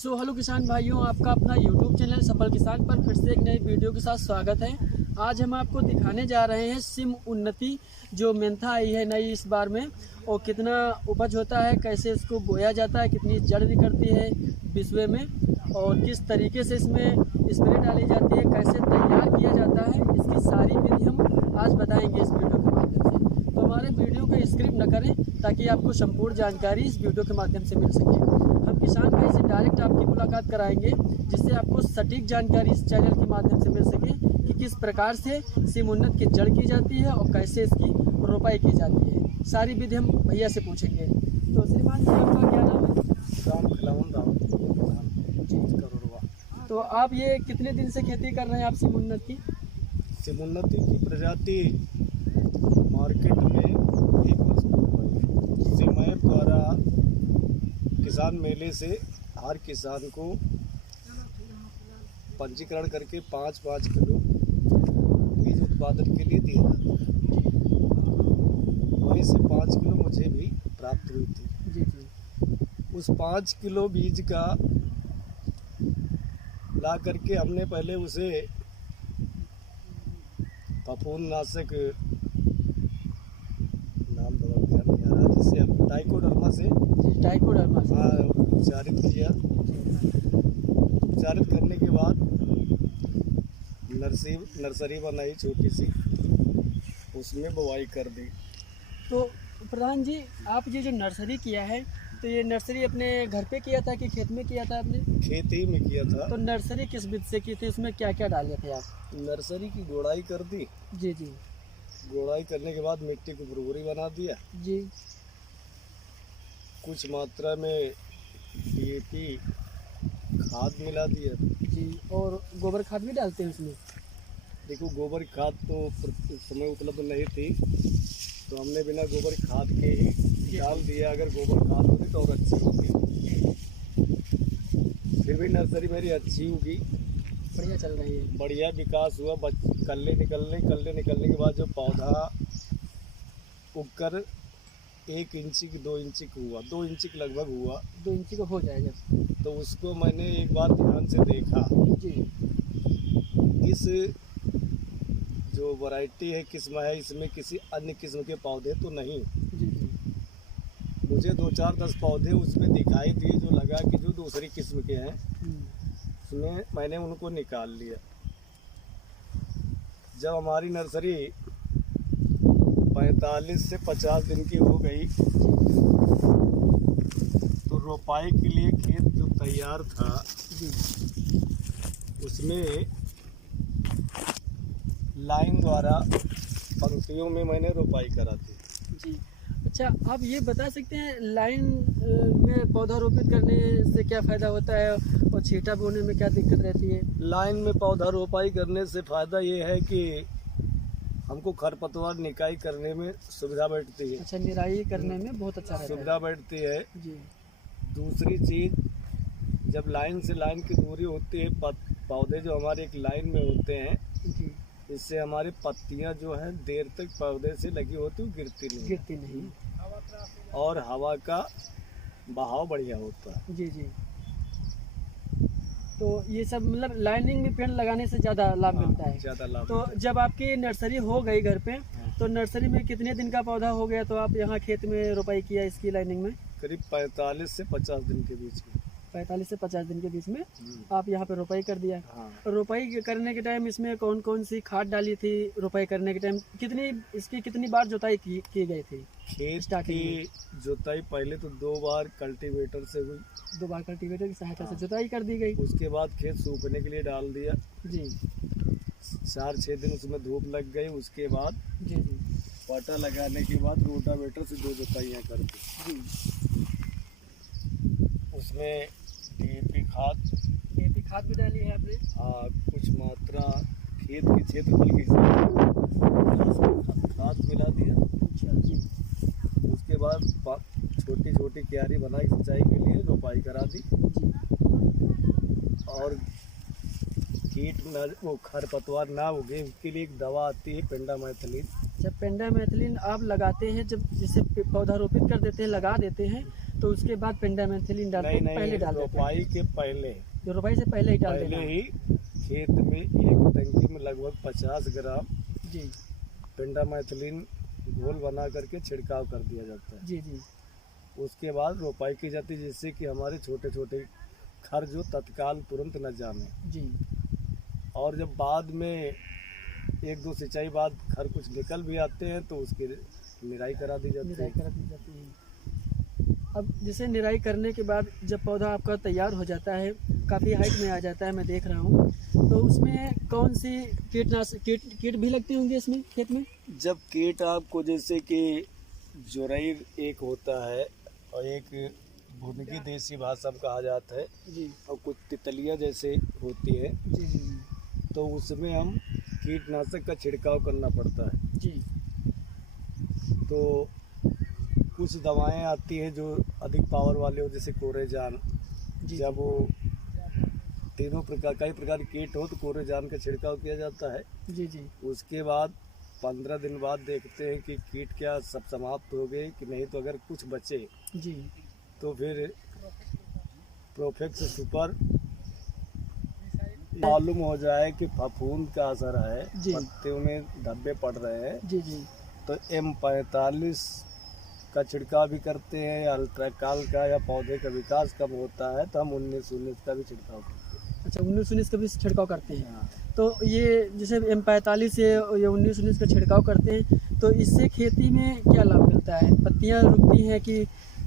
Hello किसान भाइयों, आपका अपना YouTube चैनल सफल किसान पर फिर से एक नई वीडियो के साथ स्वागत है। आज हम आपको दिखाने जा रहे हैं सिम उन्नति जो मेंथा आई है नई इस बार में, और कितना उपज होता है, कैसे इसको बोया जाता है, कितनी जड़ निकलती है बिस्वे में, और किस तरीके से इसमें स्प्रे डाली जाती है, कैसे तैयार किया जाता है, इसकी सारी विधि हम आज बताएंगे इस वीडियो के माध्यम से। तो हमारे वीडियो को स्किप न करें ताकि आपको संपूर्ण जानकारी इस वीडियो के माध्यम से मिल सके। हम किसान भाई से डायरेक्ट आपकी मुलाकात कराएंगे जिससे आपको सटीक जानकारी इस चैनल के माध्यम से मिल सके कि किस प्रकार से सिम उन्नत की जड़ की जाती है और कैसे इसकी रोपाई की जाती है। सारी विधि हम भैया से पूछेंगे। तो श्रीमान जी, आपका क्या नाम है? तो आप ये कितने दिन से खेती कर रहे हैं आप सिम उन्नत की? सिम उन्नति की प्रजाति मार्केट में 1 वर्ष पूर्व सिमैर द्वारा किसान मेले से हर किसान को पंजीकरण करके 5-5 किलो बीज उत्पादन के लिए दिया जाता है। वहीं से 5 किलो मुझे भी प्राप्त हुई थी। जी जी। उस 5 किलो बीज का ला करके हमने पहले उसे फफूंदनाशक नाम बदल गया नहीं आ रहा, जिससे हम टाइकोडर्मा से उपचारित किया। उपचारित करने के बाद नर्सरी बनाई छोटी सी, उसमें बुवाई कर दी। तो प्रधान जी, आप ये जो नर्सरी किया है, तो ये नर्सरी अपने घर पे किया था कि खेत में किया था आपने? खेत ही में किया था। तो नर्सरी किस विधि से की थी, उसमें क्या क्या डाले थे आप? नर्सरी की गोड़ाई कर दी। जी जी। गोड़ाई करने के बाद मिट्टी को भुरभुरी बना दिया जी। कुछ मात्रा में DAP खाद मिला दिया। जी, और गोबर खाद भी डालते हैं उसमें? देखो, गोबर खाद तो उस समय उपलब्ध नहीं थी, तो हमने बिना गोबर खाद के ही डाल दिया। अगर गोबर खाद होती तो और अच्छी होगी। फिर भी नर्सरी मेरी अच्छी होगी, बढ़िया चल रही है। बढ़िया विकास हुआ। कल्ले निकलने के बाद जो पौधा उगकर 1 इंची की 2 इंची का हुआ, 2 इंची के लगभग हुआ। 2 इंची का हो जाएगा। तो उसको मैंने एक बार ध्यान से देखा। जी। इस जो वैरायटी है, किस्म है, इसमें किसी अन्य किस्म के पौधे तो नहीं। जी जी। मुझे 2-4-10 पौधे उसमें दिखाई दिए जो लगा कि जो दूसरी किस्म के हैं। उसमें मैंने उनको निकाल लिया। जब हमारी नर्सरी 45 से 50 दिन की हो गई, तो रोपाई के लिए खेत जो तैयार था, उसमें लाइन द्वारा पंक्तियों में मैंने रोपाई करा दी। जी। अच्छा, आप ये बता सकते हैं लाइन में पौधा रोपित करने से क्या फ़ायदा होता है और छींटा बोने में क्या दिक्कत रहती है? लाइन में पौधा रोपाई करने से फ़ायदा ये है कि हमको खरपतवार निकाई करने में सुविधा बैठती है। अच्छा, निराई करने में बहुत अच्छा रहता है। सुविधा बैठती है। जी। दूसरी चीज़, जब लाइन से लाइन की दूरी होती है, पौधे जो हमारे एक लाइन में होते हैं, जी। इससे हमारी पत्तियां जो हैं देर तक पौधे से लगी होती हैं, गिरती नहीं। और हवा का बहाव बढ़िया होता है। जी जी। तो ये सब मतलब लाइनिंग में पेड़ लगाने से ज़्यादा लाभ मिलता है। ज़्यादा लाभ। तो जब आपकी नर्सरी हो गई घर पे, तो नर्सरी में कितने दिन का पौधा हो गया तो आप यहाँ खेत में रोपाई किया इसकी लाइनिंग में? करीब 45 से 50 दिन के बीच में। 45 से 50 दिन के बीच में आप यहाँ पे रोपाई कर दिया। हाँ। रोपाई करने के टाइम इसमें कौन कौन सी खाद डाली थी? रोपाई करने के टाइम कितनी बार जुताई की गई थी? खेत की जुताई पहले तो 2 बार कल्टीवेटर से हुई। 2 बार कल्टीवेटर की सहायता से जुताई कर दी गई। उसके बाद खेत सूखने के लिए डाल दिया। जी। 4-6 दिन उसमें धूप लग गई। उसके बाद जी जी। पाटा लगाने के बाद रोटावेटर से 2 जुताइयाँ कर दी। जी। उसमें DAP खाद भी डाली है आपने? हाँ, कुछ मात्रा खेत के क्षेत्रफल के हिसाब से खाद मिला दिया। अच्छा जी। उसके बाद छोटी छोटी क्यारी बनाई सिंचाई के लिए, रोपाई करा दी। और वो खरपतवार ना उगे उसके लिए एक दवा आती है, पेंडामेथिलिन। जब पेंडामेथिलिन आप लगाते हैं, जब जैसे पौधा रोपित कर देते हैं, लगा देते हैं, तो उसके बाद पेंडामेथिलिन डालते हैं, पहले डाल देते हैं? रोपाई के पहले, जो रोपाई से पहले ही डाल पहले देना है। ही खेत में एक टंकी में लगभग 50 ग्राम जी पेंडामेथिलिन घोल बना करके छिड़काव कर दिया जाता है। जी जी उसके बाद रोपाई की जाती है, जिससे कि हमारे छोटे छोटे खर जो तत्काल तुरंत न जामे। जी और जब बाद में 1-2 सिंचाई बाद खर कुछ निकल भी आते हैं तो उसकी निराई करा दी जाती निराई है। करा दी जाती है। अब जैसे निराई करने के बाद जब पौधा आपका तैयार हो जाता है, काफ़ी हाइट में आ जाता है, मैं देख रहा हूँ, तो उसमें कौन सी कीट भी लगती होंगी इसमें खेत में? जब कीट आपको जैसे कि जोरई एक होता है और एक भुनगी देसी भाषा में कहा जाता है, जी और कुछ तितलियाँ जैसे होती है, जी जी तो उसमें हम कीटनाशक का छिड़काव करना पड़ता है। जी तो कुछ दवाएं आती हैं जो अधिक पावर वाले हो, जैसे कोरेजान। जी जब वो तीनों प्रकार कई प्रकार के कीट हो तो कोरेजान का छिड़काव किया जाता है। जी जी उसके बाद 15 दिन बाद देखते हैं कि कीट क्या सब समाप्त हो गए कि नहीं, तो अगर कुछ बचे जी तो फिर प्रोफेक्स सुपर मालूम हो जाए कि फफूंद का असर है, जी। पत्ते में धब्बे पड़ रहे हैं, जी जी तो M45 का छिड़काव भी करते हैं, या अल्ट्राकाल का, या पौधे का विकास कम होता है तो हम 19-19 का भी छिड़काव करते हैं। अच्छा, 19-19 का भी छिड़काव करते हैं। हाँ। तो ये जैसे M45 से ये 19-19 का छिड़काव करते हैं, तो इससे खेती में क्या लाभ मिलता है? पत्तियां रुकती हैं कि?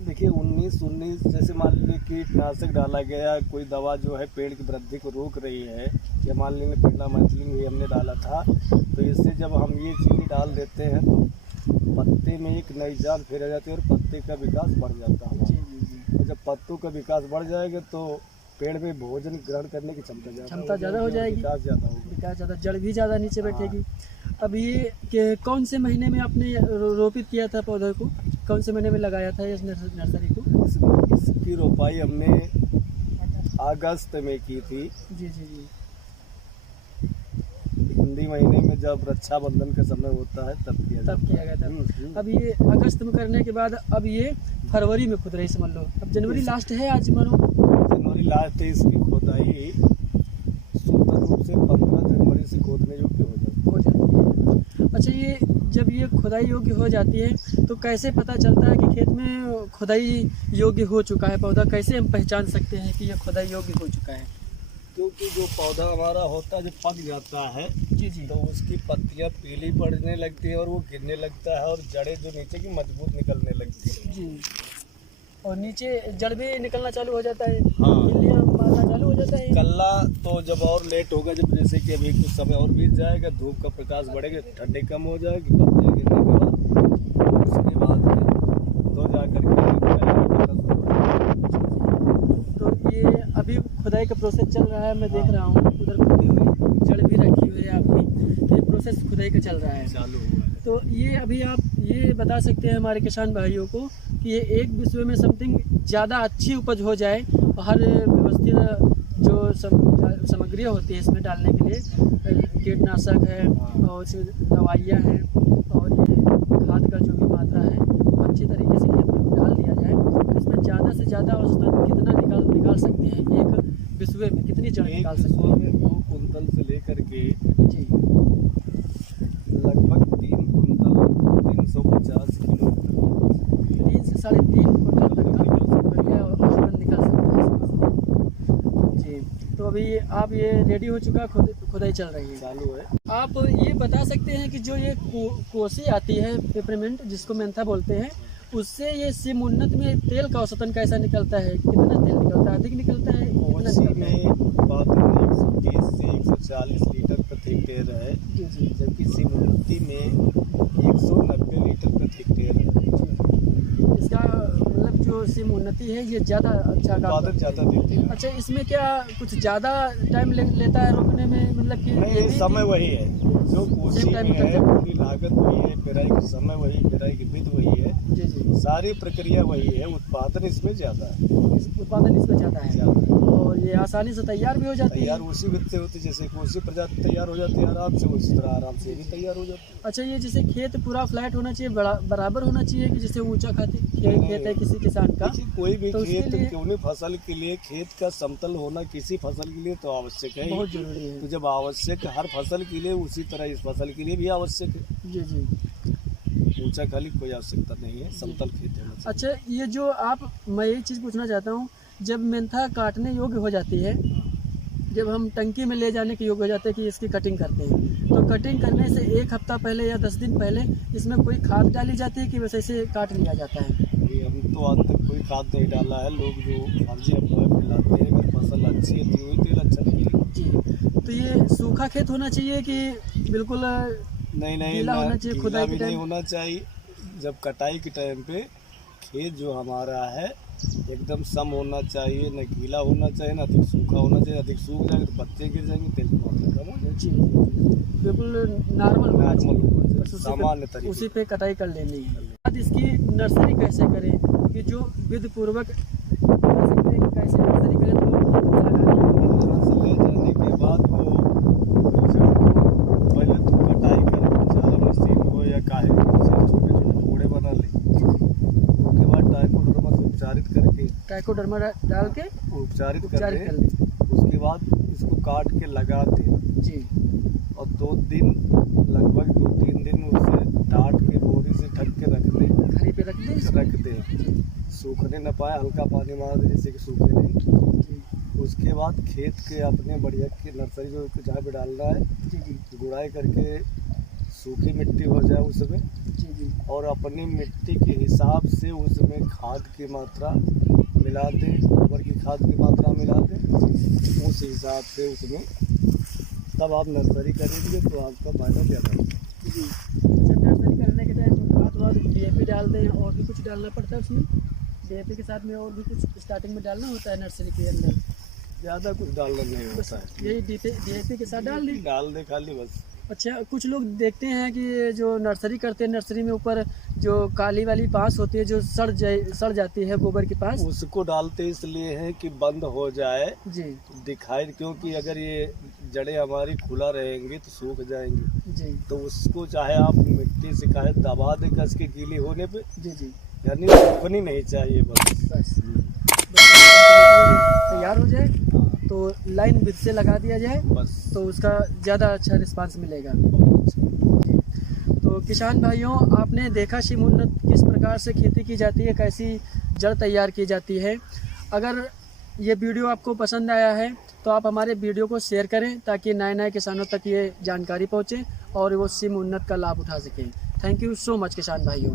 देखिए 19-19 जैसे मान लीजिए कीटनाशक डाला गया, कोई दवा जो है पेड़ की वृद्धि को रोक रही है, या मान लीजिए पेंडामेथिलिन भी हमने डाला था, तो इससे जब हम ये चीज़ डाल देते हैं तो पत्ते में एक नई जान फिर आ जाती है और पत्ते का विकास बढ़ जाता है। और जब पत्तों का विकास बढ़ जाएगा तो पेड़ में भोजन ग्रहण करने की क्षमता ज़्यादा हो जाएगी, विकास ज़्यादा होगा, विकास ज़्यादा, जड़ भी ज़्यादा नीचे बैठेगी। अब ये कौन से महीने में आपने रोपित किया था पौधे को? कौन से महीने में लगाया था इस नर्सरी को? इसकी रोपाई हमने अगस्त में की थी। जी जी जी हिंदी महीने में जब रक्षाबंधन का समय होता है तब किया गया था। अब ये अगस्त में करने के बाद अब ये फरवरी में खुद रही, समझ लो। अब जनवरी लास्ट है आज, मानो जनवरी लास्ट है। इसकी खोदाई सूत्र रूप से 15 जनवरी से खोदने योग्य हो जाती है। अच्छा, ये जब ये खुदाई योग्य हो जाती है तो कैसे पता चलता है कि खेत में खुदाई योग्य हो चुका है पौधा? कैसे हम पहचान सकते हैं कि यह खुदाई योग्य हो चुका है? क्योंकि जो पौधा हमारा होता है जब पक जाता है जी जी, तो उसकी पत्तियां पीली पड़ने लगती है और वो गिरने लगता है, और जड़ें जो नीचे की मजबूत निकलने लगती है जी, और नीचे जड़ भी निकलना चालू हो जाता है। हाँ, गिल्लियां मारना चालू हो जाता है। कल्ला तो जब और लेट होगा, जब जैसे कि अभी कुछ समय और बीत जाएगा, धूप का प्रकाश बढ़ेगा, ठंडी कम हो जाएगी, पत्तियां गिरने के बाद उसके बाद तो जाकर तो ये अभी खुदाई का प्रोसेस चल रहा है, मैं देख रहा हूँ। उधर खुदी हुई जड़ भी रखी हुई है आपकी, तो ये प्रोसेस खुदाई का चल रहा है, चालू हुआ है। तो ये अभी आप ये बता सकते हैं हमारे किसान भाइयों को कि ये एक विषय में समथिंग ज़्यादा अच्छी उपज हो जाए, हर व्यवस्थित जो सामग्रियाँ होती है इसमें डालने के लिए, कीटनाशक है और दवाइयाँ हैं और ये खाद का जो भी मात्रा है अच्छी तरीके से खेत में डाल दिया जाए, तो इसमें ज़्यादा से ज़्यादा औसतन कितना निकाल सकते हैं? एक विषय में कितनी जड़ निकाल सकते हैं? 2 कुंतल से लेकर के जी, लगभग 3 कुंतल 350 किलो 3 से 3.5 कुंटल तक का बढ़िया औसतन निकल सकता है जी। तो अभी आप ये रेडी हो चुका, खुदाई चल रही है, चालू है। आप ये बता सकते हैं कि जो ये कोसी आती है पेपरमेंट जिसको मेंथा बोलते हैं, उससे ये सिम उन्नत में तेल का औसतन कैसा निकलता है? कितना तेल निकलता है? अधिक निकलता है? कितना कोसी निकलता है? में बात 130 से 140 लीटर प्रति हेक्टेयर है, जी जी, जबकि सिमोन्नति में 190 लीटर प्रति हेक्टेयर है। इसका मतलब जो सिम उन्नति है ये ज़्यादा अच्छा काम उत्पादन ज़्यादा देती है। अच्छा, इसमें क्या कुछ ज़्यादा टाइम लेता है रोकने में? मतलब कि नहीं, समय वही है जो कोसी Same में time है, में पूरी लागत वही है, पेराई का समय वही, पेराई की विधि वही है, जी जी, सारी प्रक्रिया वही है, उत्पादन इसमें ज़्यादा है। उत्पादन इसमें ज़्यादा है। ज़्यादा है। और ये आसानी से तैयार भी हो जाती है। तैयार उसी विध से होती है, जैसे कोई प्रजाति तैयार हो जाती है आराम से, उसी तरह आराम से भी तैयार हो जाती है। अच्छा, ये जैसे खेत पूरा फ्लैट होना चाहिए, बराबर होना चाहिए कि जैसे ऊंचा खेत है किसी किसान का, देखिए, कोई भी तो उसके खेत लिए क्यों नहीं, फसल के लिए खेत का समतल होना किसी फसल के लिए तो आवश्यक है, बहुत जरूरी है। तो जब आवश्यक हर फसल के लिए, उसी तरह इस फसल के लिए भी आवश्यक है। जी जी। ऊंचा खाली कोई आवश्यकता नहीं है, समतल खेत होना चाहिए। अच्छा, ये जो मैं एक चीज़ पूछना चाहता हूँ, जब मेंथा काटने योग्य हो जाती है, जब हम टंकी में ले जाने के योग्य हो जाते हैं कि इसकी कटिंग करते हैं, तो कटिंग करने से 1 हफ्ता पहले या 10 दिन पहले इसमें कोई खाद डाली जाती है कि बस ऐसे काट लिया जाता है? ये हम तो आज तक कोई खाद नहीं डाला है, लोग जो फर्जी अफवाह फैलाते हैं, अगर फसल अच्छी है तो वही तेल अच्छा निकलेगा। जी। तो ये सूखा खेत होना चाहिए कि बिल्कुल नहीं गीला होना चाहिए? गीला खुदाई भी के नहीं टाइम होना चाहिए। जब कटाई के टाइम पे खेत जो हमारा है एकदम सम होना चाहिए, न गीला होना चाहिए, न अधिक सूखा होना चाहिए। अधिक सूख जाएगा तो पत्ते गिर जाएंगे, तेल की मात्रा कम हो जाएगी। जी, बिल्कुल नॉर्मल होना चाहिए, नॉर्मल बस उसी पे- सामान्य तरीके उसी पे कटाई कर लेनी है। बाद इसकी नर्सरी कैसे करें कि जो विधि पूर्वक बता सकते हैं कि कैसे नर्सरी करें तो लगाने ले जाने के बाद वो जड़ को पहले तो कटाई करें, चाहे मशीन हो या काहे छोटे छोटे टुकड़े बना ले। उसके बाद ट्राइकोडर्मा से उपचारित करके ट्राइकोडर्मा डाल के उपचारित उपचारित करते कर हैं। लें। उसके बाद इसको काट के लगाते हैं जी और 2 दिन, लगभग 2-3 दिन उसे डांट के बोरी से ढक के रख दें। घड़ी पे रख दें इसको। रख दें, जी सूखने न पाए, हल्का पानी मार दें जिससे कि सूखे नहीं। जी उसके बाद खेत के अपने बढ़िया की नर्सरी जो जहाँ पे डालना है, जी जी गुड़ाई करके सूखी मिट्टी हो जाए उसमें, जी जी और अपनी मिट्टी के हिसाब से उसमें खाद की मात्रा मिला दें, गोबर की खाद की मात्रा मिला दें उस हिसाब से उसमें, तब आप नर्सरी करेंगे तो आपका फायदा ज़्यादा होगा। जी। अच्छा, नर्सरी करने के टाइम खाद वाद DAP डाल दें और भी कुछ डालना पड़ता है उसमें? DAP के साथ में और भी कुछ स्टार्टिंग में डालना होता है नर्सरी के अंदर? ज़्यादा कुछ डालना नहीं बस होता है, यही DAP के साथ डाल दें। डाल दे खाली बस। अच्छा, कुछ लोग देखते हैं कि ये जो नर्सरी करते हैं, नर्सरी में ऊपर जो काली वाली पास होती है जो सड़ जाती है गोबर की पास। उसको डालते इसलिए है कि बंद हो जाए, जी दिखाई, क्योंकि अगर ये जड़ें हमारी खुला रहेंगी तो सूख जाएंगी। जी तो उसको चाहे आप मिट्टी से काहे दबा दें कस के गीली होने पे, जी जी यानी सूखनी नहीं चाहिए बस। बस तैयार हो जाए तो लाइन विध से लगा दिया जाए बस तो उसका ज़्यादा अच्छा रिस्पांस मिलेगा। तो किसान भाइयों, आपने देखा सिम उन्नत किस प्रकार से खेती की जाती है, कैसी जड़ तैयार की जाती है। अगर ये वीडियो आपको पसंद आया है तो आप हमारे वीडियो को शेयर करें ताकि नए नए किसानों तक ये जानकारी पहुँचे और वो सिम उन्नत का लाभ उठा सकें। थैंक यू सो मच किसान भाइयों।